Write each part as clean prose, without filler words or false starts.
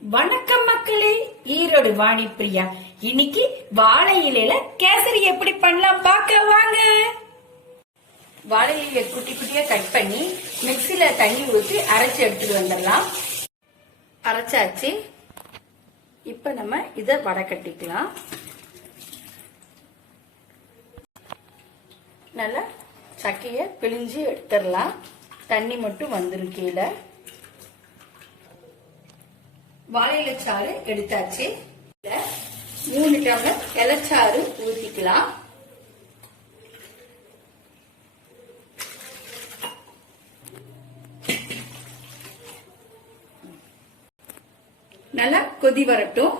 வணக்கம் மக்களே, erodevanipriya. இன்னைக்கு வாழை இலையில கேசரி எப்படி பண்ணலாம் பார்க்க வாங்க. வாழை இலையை குட்டி குட்டியா கட் பண்ணி மிக்ஸில தண்ணி ஊற்றி அரைச்சு எடுத்துட்டு வந்துடலாம். அரைச்சாச்சு. இப்ப நம்ம இத வடை கட்டிக்கலாம். நல்லா சக்கைய பிழிஞ்சு எடுத்துடலாம். தண்ணி மட்டும் வந்துரும் கீழே. வாழையில சாறு எடுத்தாச்சு. 3 டம்ளர் இலச்சாறு ஊத்திக்கலாம். நல்லா கொதி வரட்டும்.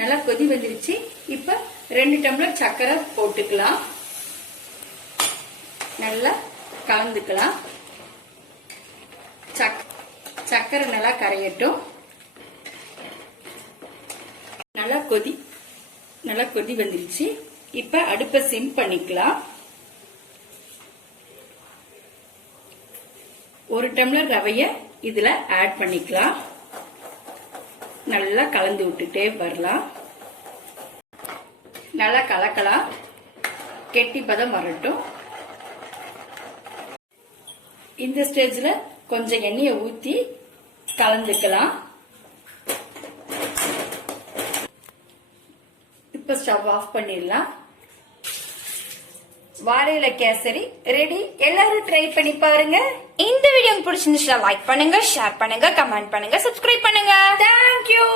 நல்லா கொதி வந்துருச்சு. இப்ப 2 டம்ளர் சர்க்கரை போட்டுக்கலாம். நல்லா கலந்துக்கலாம். சக்கரை நல்லா கரையட்டும். நல்லா கொதி வந்துருச்சு. இப்ப அடுப்பை சிம் பண்ணிக்கலாம். 1 டம்ளர் ரவைய இதுல ஆட் பண்ணிக்கலாம். நல்லா கலந்து விட்டுட்டே வரலாம். நல்லா கலக்கலாம். கெட்டி பதம் வரட்டும். இந்த ஸ்டேஜ்ல கொஞ்சம் எண்ணெயை ஊத்தி கலந்துக்கலாம். இப்ப ஸ்டவ் ஆஃப் பண்ணிடலாம். வாழையில கேசரி ரெடி. எல்லாரும் ட்ரை பண்ணி பாருங்க. இந்த வீடியோ பிடிச்சிருந்துச்சுன்னா லைக் பண்ணுங்க, ஷேர் பண்ணுங்க, கமெண்ட் பண்ணுங்க, சப்ஸ்கிரைப் பண்ணுங்க. தேங்க்யூ.